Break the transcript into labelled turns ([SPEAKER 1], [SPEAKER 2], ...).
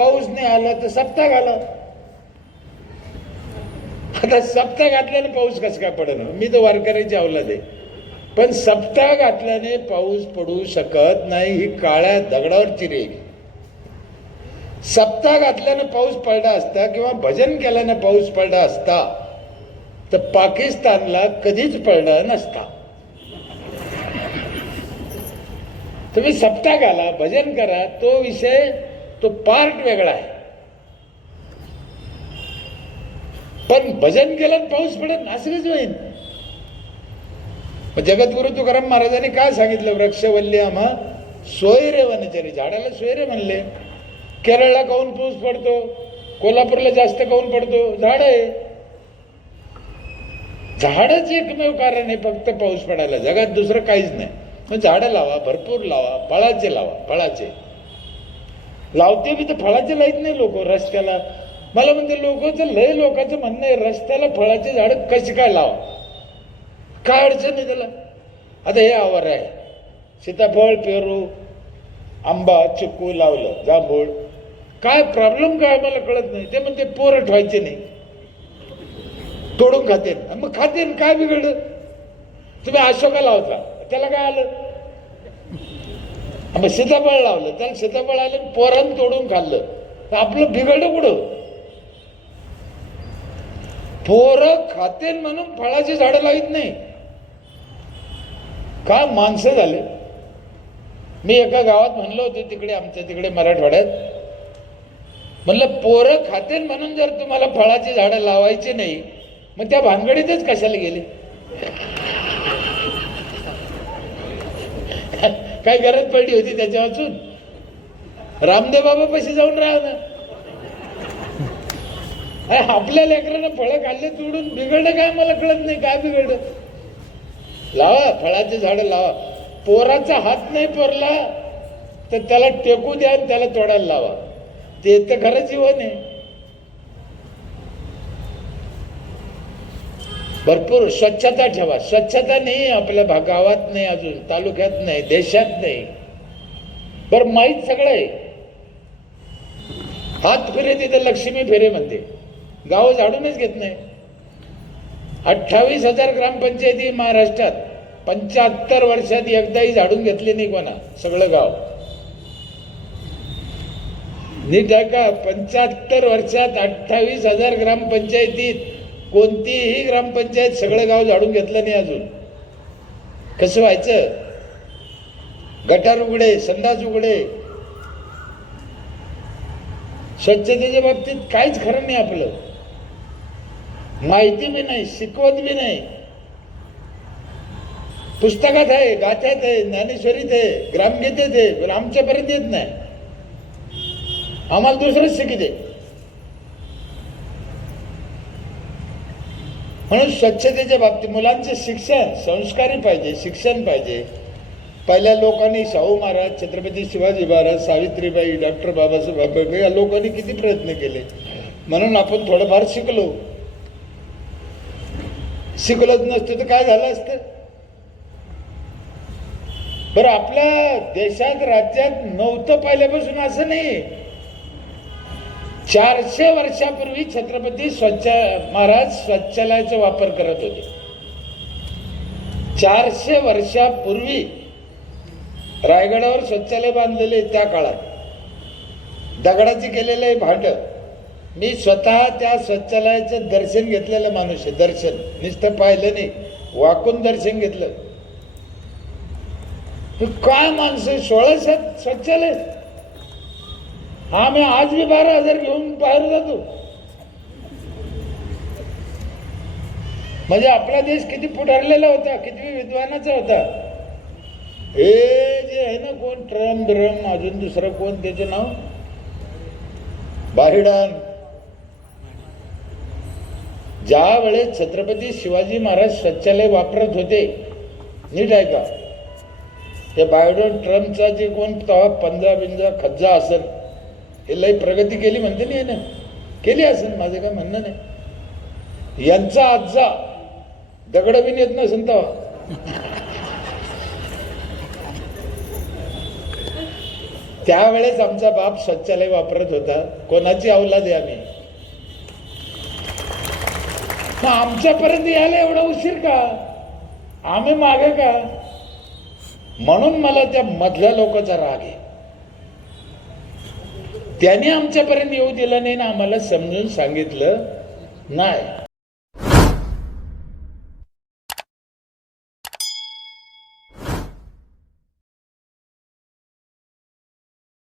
[SPEAKER 1] पाऊस नाही आला तर सप्ताह घाला. आता सप्ताह घातल्याने पाऊस कसं काय पडेल मी तर वारकऱ्याची अवलाद आहे. पण सप्ता घातल्याने पाऊस पडू शकत नाही ही काळ्या दगडावरची रेग सप्ताह घातल्यानं पाऊस पडला असता किंवा भजन केल्यानं पाऊस पडला असता तर पाकिस्तानला कधीच पडला नसता. तुम्ही सप्ता घाला भजन करा तो विषय तो पार्ट वेगळा आहे. पण भजन केलं पाऊस पडत असंच होईल जगद्गुरु तुकाराम महाराजांनी काय सांगितलं वृक्षवल्ली आम्हा सोयरे वनचरी. झाडाला सोयरे म्हणले. केरळला काऊन पाऊस पडतो? कोल्हापूरला जास्त काऊन पडतो? झाड आहे. झाडच एकमेव कारण आहे फक्त पाऊस पडायला. जगात दुसरं काहीच नाही. मग झाडं लावा भरपूर लावा फळाचे लावा फळाचे. लावते बी तर फळाचे लाईत नाही लोक रस्त्याला. मला म्हणते लोकचं लय लोकांचं म्हणणं आहे रस्त्याला फळाचे झाड कशी काय लावा? काय अडचण आहे त्याला. आता हे आवर आहे. सीताफळ पेरू आंबा चिक्कू लावलं जांभूळ. काय प्रॉब्लेम काय मला कळत नाही. ते म्हणते पोरं ठेवायचे नाही. तोडून खाते. मग खाते काय बिघडलं? तुम्ही अशोका लावता. त्याला काय आलं? मग सीताफळ लावलं त्याला सीताफळ आलं पोरानं तोडून खाल्लं. तर आपलं बिघडलं कुठं? पोरं खाते म्हणून फळाची झाडं लावित नाही. का माणसं झाले? मी एका गावात म्हणलो होते तिकडे आमच्या तिकडे मराठवाड्यात. म्हणलं पोरं खाते म्हणून जर तुम्हाला फळाची झाडं लावायची नाही मग त्या भानगडीतच कशाला गेले? काय गरज पडली होती त्याच्या वाचून रामदेव बाबा पैसे जाऊन राहा ना अरे आपल्या लेकरांना फळं खाल्ले तोडून बिघडलं काय मला कळत नाही काय बिघडलं? लावा फळाचे झाडं लावा. पोराचा हात नाही पोरला तर त्याला टेकू द्या आणि त्याला तोडायला लावा. ते तर खरं जीवन आहे. भरपूर स्वच्छता ठेवा. स्वच्छता नाही आपल्या भा- गावात नाही अजून तालुक्यात नाही देशात नाही. बरं माहीत सगळं आहे. हात फिरे तिथे लक्ष्मी फेरे म्हणते. गाव झाडूनच घेत नाही. अठ्ठावीस हजार ग्रामपंचायती महाराष्ट्रात पंच्याहत्तर वर्षात एकदाही झाडून घेतली नाही कोणा सगळं गाव. नीट आहे का पंच्याहत्तर वर्षात अठ्ठावीस हजार ग्रामपंचायतीत कोणतीही ग्रामपंचायत सगळं गाव झाडून घेतलं नाही अजून. कसं व्हायचं? गटार उघडे संडास उघडे. स्वच्छतेच्या बाबतीत काहीच खरं नाही आपलं. माहिती बी नाही शिकवत बी नाही. पुस्तकात आहे गाथ्यात आहे ज्ञानेश्वरीत आहे ग्रामगीतेत आहे पण आमच्यापर्यंत येत नाही. आम्हाला दुसरंच शिकी दे. म्हणून स्वच्छतेच्या बाबतीत मुलांचे शिक्षण संस्कारी पाहिजे शिक्षण पाहिजे. पहिल्या लोकांनी शाहू महाराज छत्रपती शिवाजी महाराज सावित्रीबाई डॉक्टर बाबासाहेब आंबेडकर या लोकांनी किती प्रयत्न केले. म्हणून आपण थोडंफार शिकलो. शिकलोच नसतं तर काय झालं असतं? बरं आपल्या देशात राज्यात नव्हतं पहिल्यापासून असं नाही चारशे वर्षापूर्वी छत्रपती स्वच्छ महाराज स्वच्छालयाचा वापर करत होते. चारशे वर्षापूर्वी रायगडावर शौचालय बांधलेले त्या काळात. दगडाचे केलेले भांड मी स्वतः त्या शौचालयाचं दर्शन घेतलेलं माणूस आहे दर्शन. नुसतं पाहिलं नाही वाकून दर्शन घेतलं. काय माणसं सोळाशात स्वच्छालय हा मी आज बी बारा हजार घेऊन बाहेर जातो. म्हणजे आपला देश किती पुढारलेला होता किती विद्वानाचा होता. हे जे आहे ना कोण ट्रम ब्रम अजून दुसरं कोण त्याचं नाव? बाहिडान. ज्या वेळेस छत्रपती शिवाजी महाराज शौचालय वापरत होते नीट आहे का ते बायडन ट्रम्पचा जे कोण तेव्हा पंजा बिंजा खज्जा असेल. हे लय प्रगती केली म्हणते नाही ना केली असेल माझं काय म्हणणं नाही. यांचा आजचा दगड बिन येत नसेल तेव्हा. त्यावेळेस आमचा बाप शौचालय वापरत होता. कोणाची अवलाद आहे आम्ही? मग आमच्यापर्यंत यायला एवढा उशीर का? आम्ही मागे का? म्हणून मला त्या मधल्या लोकांचा राग आहे. त्याने आमच्यापर्यंत येऊ दिलं नाही ना आम्हाला समजून सांगितलं नाही.